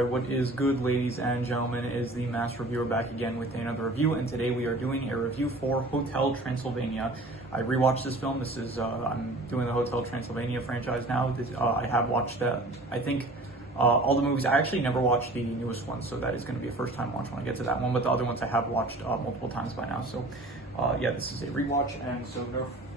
Alright, what is good, ladies and gentlemen, is the Master Reviewer back again with another review, and today we are doing a review for Hotel Transylvania. I rewatched this film. This is, I'm doing the Hotel Transylvania franchise now. I have watched, I think, all the movies. I actually never watched the newest one, so that is going to be a first time watch when I get to that one, but the other ones I have watched multiple times by now. So, yeah, this is a rewatch, and so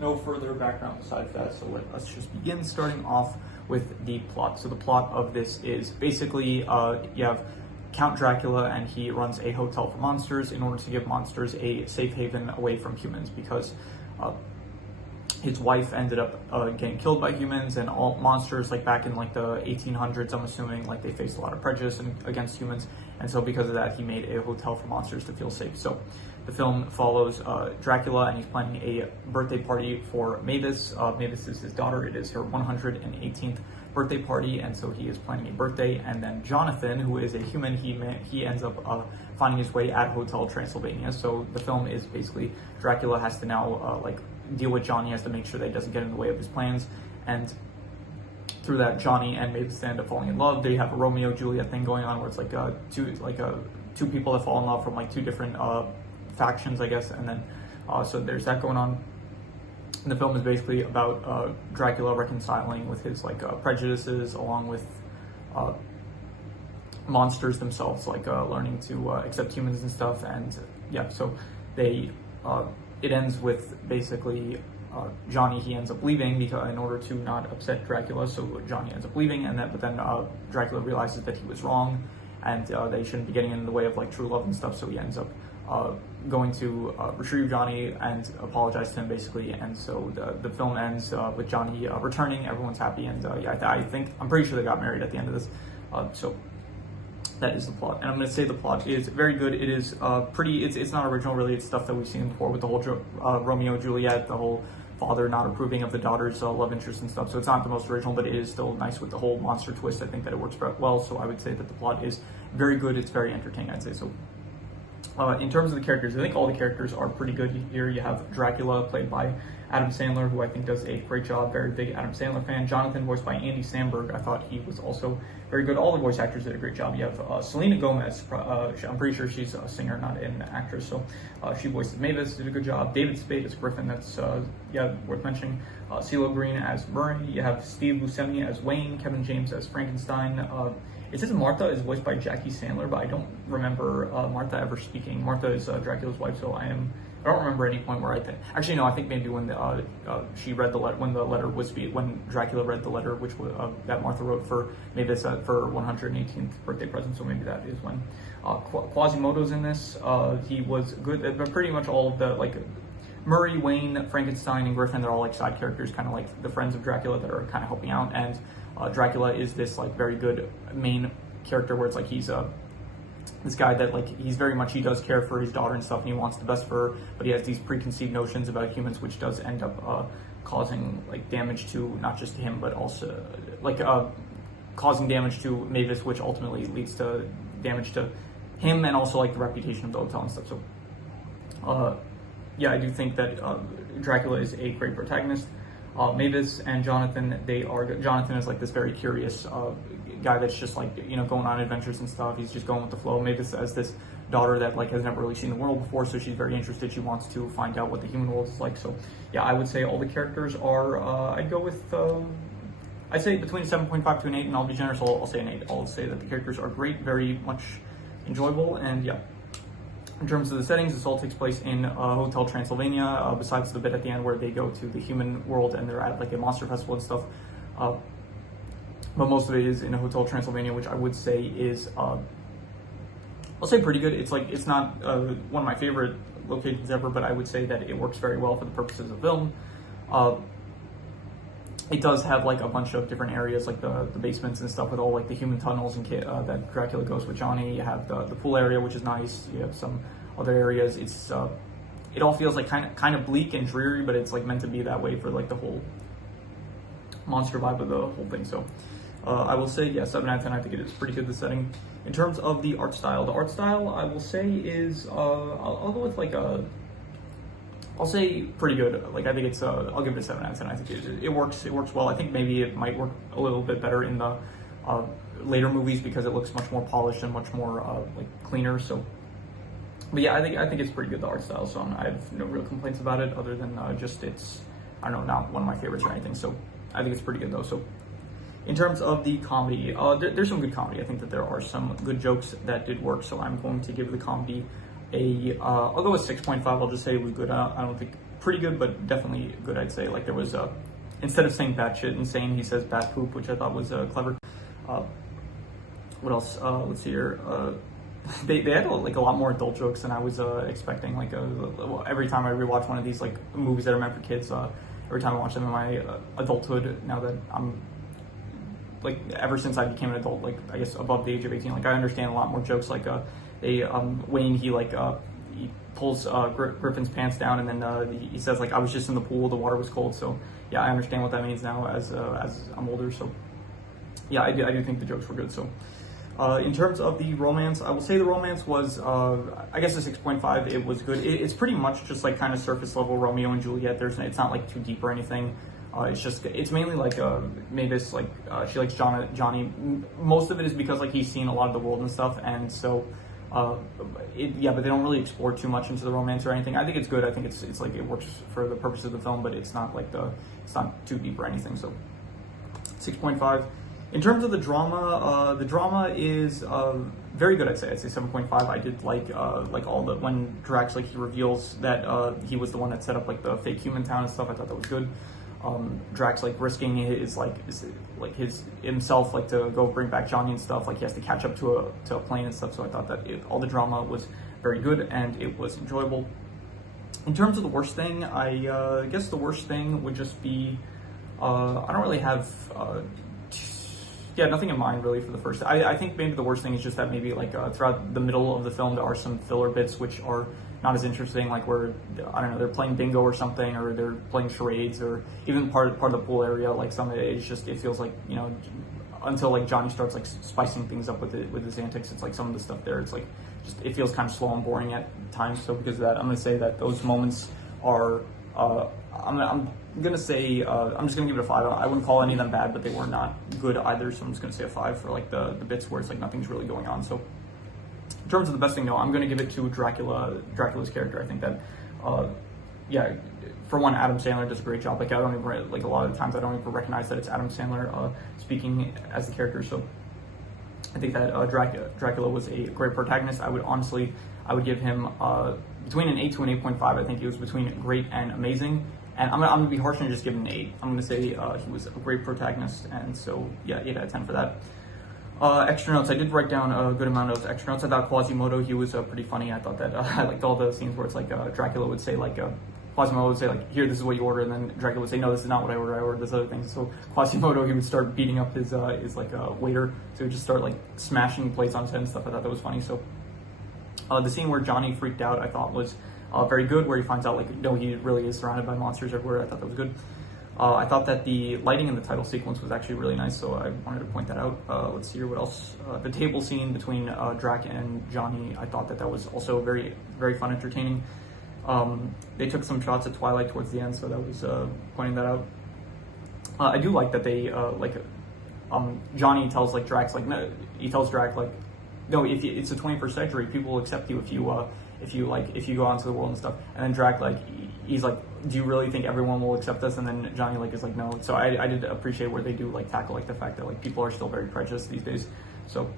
no further background besides that, so let's just begin, starting off with the plot. So the plot of this is basically you have Count Dracula, and he runs a hotel for monsters in order to give monsters a safe haven away from humans, because his wife ended up getting killed by humans, and all monsters, like back in like the 1800s, I'm assuming, like they faced a lot of prejudice against humans, and so because of that he made a hotel for monsters to feel safe. So the film follows Dracula, and he's planning a birthday party for Mavis. Mavis is his daughter. It is her 118th birthday party, and so he is planning a birthday. And then Jonathan, who is a human, he ends up finding his way at Hotel Transylvania. So the film is basically Dracula has to now like deal with Johnny, has to make sure that he doesn't get in the way of his plans, and through that Johnny and Mavis end up falling in love. They have a Romeo Juliet thing going on, where it's like two people that fall in love from like two different factions, I guess, and then so there's that going on. And the film is basically about Dracula reconciling with his like prejudices, along with monsters themselves, like learning to accept humans and stuff. And yeah, so they it ends with basically Johnny, he ends up leaving because in order to not upset Dracula. So Johnny ends up leaving, and but then Dracula realizes that he was wrong, and they shouldn't be getting in the way of like true love and stuff. So he ends up going to retrieve Johnny and apologize to him, basically. And so the film ends with Johnny returning. Everyone's happy, and yeah, I'm pretty sure they got married at the end of this. So that is the plot, and I'm going to say the plot is very good. It is it's not original, really. It's stuff that we've seen before, with the whole Romeo Juliet, the whole father not approving of the daughter's love interest and stuff. So it's not the most original, but it is still nice with the whole monster twist. I think that it works well. So I would say that the plot is very good. It's very entertaining, I'd say. So in terms of the characters, I think all the characters are pretty good here. You have Dracula, played by Adam Sandler, who I think does a great job. Very big Adam Sandler fan. Jonathan, voiced by Andy Samberg. I thought he was also very good. All the voice actors did a great job. You have Selena Gomez. I'm pretty sure she's a singer, not an actress. So she voiced Mavis, did a good job. David Spade as Griffin. That's worth mentioning. CeeLo Green as Murray. You have Steve Buscemi as Wayne. Kevin James as Frankenstein. It says Martha is voiced by Jackie Sandler, but I don't remember Martha ever speaking. Martha is Dracula's wife, so I don't remember any point where I think maybe when she read the letter, when Dracula read the letter, which that Martha wrote for Mavis for 118th birthday present. So maybe that is when Quasimodo's in this. He was good, but pretty much all of the like Murray, Wayne, Frankenstein, and Griffin, they're all like side characters, kind of like the friends of Dracula that are kind of helping out. And Dracula is this like very good main character, where it's like he's this guy that like he does care for his daughter and stuff, and he wants the best for her, but he has these preconceived notions about humans, which does end up causing like damage to not just him, but also like causing damage to Mavis, which ultimately leads to damage to him and also like the reputation of the hotel and stuff. So yeah, I do think that Dracula is a great protagonist. Mavis and Jonathan, Jonathan is like this very curious guy that's just like, going on adventures and stuff. He's just going with the flow. Mavis has this daughter that like has never really seen the world before, so she's very interested. She wants to find out what the human world is like. So yeah, I would say all the characters are, I'd go with, I'd say between 7.5 to an 8, and I'll be generous, I'll say an 8. I'll say that the characters are great, very much enjoyable, and yeah. In terms of the settings, this all takes place in Hotel Transylvania, besides the bit at the end where they go to the human world and they're at like a monster festival and stuff. But most of it is in Hotel Transylvania, which I would say is, I'll say pretty good. It's like, it's not one of my favorite locations ever, but I would say that it works very well for the purposes of film. It does have like a bunch of different areas, like the basements and stuff, with all like the human tunnels and that Dracula goes with Johnny. You have the pool area, which is nice. You have some other areas. It's it all feels like kind of bleak and dreary, but it's like meant to be that way for like the whole monster vibe of the whole thing. So I will say, yeah, 7 out of 10. I think it is pretty good, the setting. In terms of the art style I will say is I'll go with like I'll say pretty good. Like I think it's I'll give it a 7 out of 10. I think it works well. I think maybe it might work a little bit better in the later movies because it looks much more polished and much more like cleaner. So, but yeah, I think it's pretty good, the art style. So I have no real complaints about it, other than just it's, I don't know, not one of my favorites or anything. So I think it's pretty good though. So in terms of the comedy, there's some good comedy. I think that there are some good jokes that did work. So I'm going to give the comedy I'll go with 6.5. I'll just say it was good. I don't think pretty good, but definitely good. I'd say like there was instead of saying batshit insane, he says bat poop, which I thought was clever. What else? Let's see here. They had like a lot more adult jokes than I was expecting. Like every time I rewatch one of these like movies that are meant for kids, every time I watch them in my adulthood, now that I'm like ever since I became an adult, like I guess above the age of 18, like I understand a lot more jokes. Like Wayne, he pulls Griffin's pants down, and then he says like, I was just in the pool, the water was cold. So yeah, I understand what that means now as I'm older. So yeah, I do think the jokes were good. So in terms of the romance, I will say the romance was I guess a 6.5. It was good. It's pretty much just like kind of surface level Romeo and Juliet. It's not like too deep or anything. It's mainly like Mavis, like she likes Johnny. Most of it is because like he's seen a lot of the world and stuff, and so but they don't really explore too much into the romance or anything. I think it's good. I think it's like it works for the purpose of the film, but it's not like it's not too deep or anything. So 6.5. In terms of the drama is very good. I'd say 7.5. I did like all the, when Drax like he reveals that he was the one that set up like the fake human town and stuff. I thought that was good. Drax like risking his himself like to go bring back Johnny and stuff, like he has to catch up to a plane and stuff. So I thought that all the drama was very good and it was enjoyable. In terms of the worst thing, I guess the worst thing would just be I don't really have nothing in mind really for the first. I think maybe the worst thing is just that maybe like throughout the middle of the film there are some filler bits which are not as interesting, like where, I don't know, they're playing bingo or something, or they're playing charades, or even part of the pool area. Like some of it feels like, you know, until like Johnny starts like spicing things up with his antics, it's like some of the stuff there, it's like just, it feels kind of slow and boring at times. So because of that, I'm gonna say that those moments are I'm gonna say I'm just gonna give it a 5. I wouldn't call any of them bad, but they were not good either. So I'm just gonna say a 5 for like the bits where it's like nothing's really going on. So in terms of the best thing though, I'm gonna give it to Dracula's character. I think that for one, Adam Sandler does a great job. Like I don't even, like a lot of the times I don't even recognize that it's Adam Sandler speaking as the character. So I think that Dracula was a great protagonist. I would give him between an 8 to an 8.5. I think he was between great and amazing. And I'm gonna be harsh and just give him an 8. I'm gonna say he was a great protagonist, and so yeah, 8 out of 10 for that. Extra notes. I did write down a good amount of extra notes. I thought Quasimodo, he was pretty funny. I thought that I liked all the scenes where it's like Dracula would say like Quasimodo would say like, here, this is what you order, and then Dracula would say, no, this is not what I ordered. I ordered this other thing. So Quasimodo, he would start beating up his like waiter. So he would just start like smashing plates on his head and stuff. I thought that was funny. So the scene where Johnny freaked out, I thought was very good, where he finds out like, no, he really is surrounded by monsters everywhere. I thought that was good. I thought that the lighting in the title sequence was actually really nice, so I wanted to point that out. Let's see here, what else? The table scene between Drac and Johnny, I thought that was also very, very fun, entertaining. They took some shots at Twilight towards the end, so that was pointing that out. I do like that they Johnny tells like Drax like, no, he tells Drac like, no, if it's the 21st century, people will accept you if you go out into the world and stuff. And then Drac like, he's like, do you really think everyone will accept us? And then Johnny like is like, no. So I did appreciate where they do like tackle like the fact that like people are still very prejudiced these days. So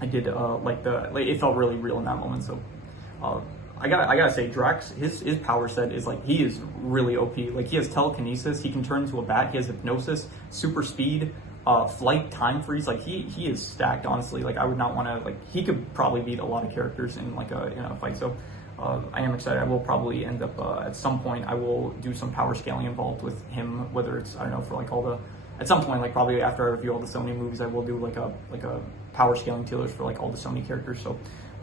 I did it felt really real in that moment. So I gotta say, Drax, his power set is like, he is really OP. Like he has telekinesis, he can turn into a bat, he has hypnosis, super speed, flight, time freeze. Like he is stacked, honestly. Like I would not want to, like, he could probably beat a lot of characters in like a fight. So I am excited. I will probably end up at some point I will do some power scaling involved with him, whether it's, I don't know, for like all the, at some point, like probably after I review all the Sony movies, I will do like a power scaling tiers for like all the Sony characters. So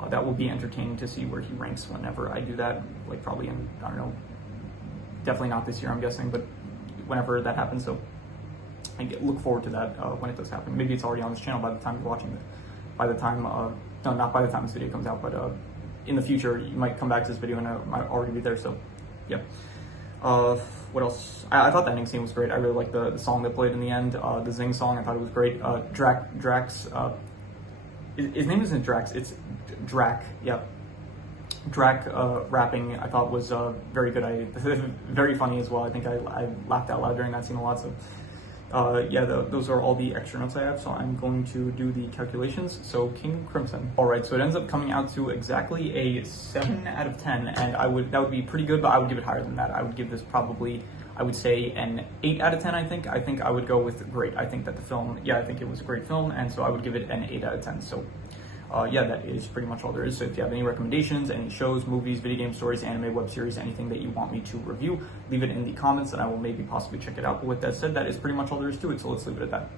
that will be entertaining to see where he ranks whenever I do that, like probably in, I don't know, definitely not this year I'm guessing, but whenever that happens. So I look forward to that when it does happen. Maybe it's already on this channel by the time you're watching it. By the time, no, not by the time this video comes out, but in the future, you might come back to this video and it might already be there. So, yeah. What what else? I thought the ending scene was great. I really liked the song that played in the end, the Zing song. I thought it was great. Drax, his name isn't Drax, it's Drac. Yep. Drac rapping, I thought was very good. Very funny as well. I think I laughed out loud during that scene a lot. So yeah, those are all the extra notes I have. So I'm going to do the calculations. So King Crimson. All right, so it ends up coming out to exactly a 7 out of 10, and that would be pretty good, but I would give it higher than that. I would give this probably, I would say, an 8 out of 10. I think I would go with great. I think that the film, yeah, I think it was a great film, and so I would give it an 8 out of 10. So yeah, that is pretty much all there is. So if you have any recommendations, any shows, movies, video game stories, anime, web series, anything that you want me to review, leave it in the comments and I will maybe possibly check it out. But with that said, that is pretty much all there is to it. So let's leave it at that.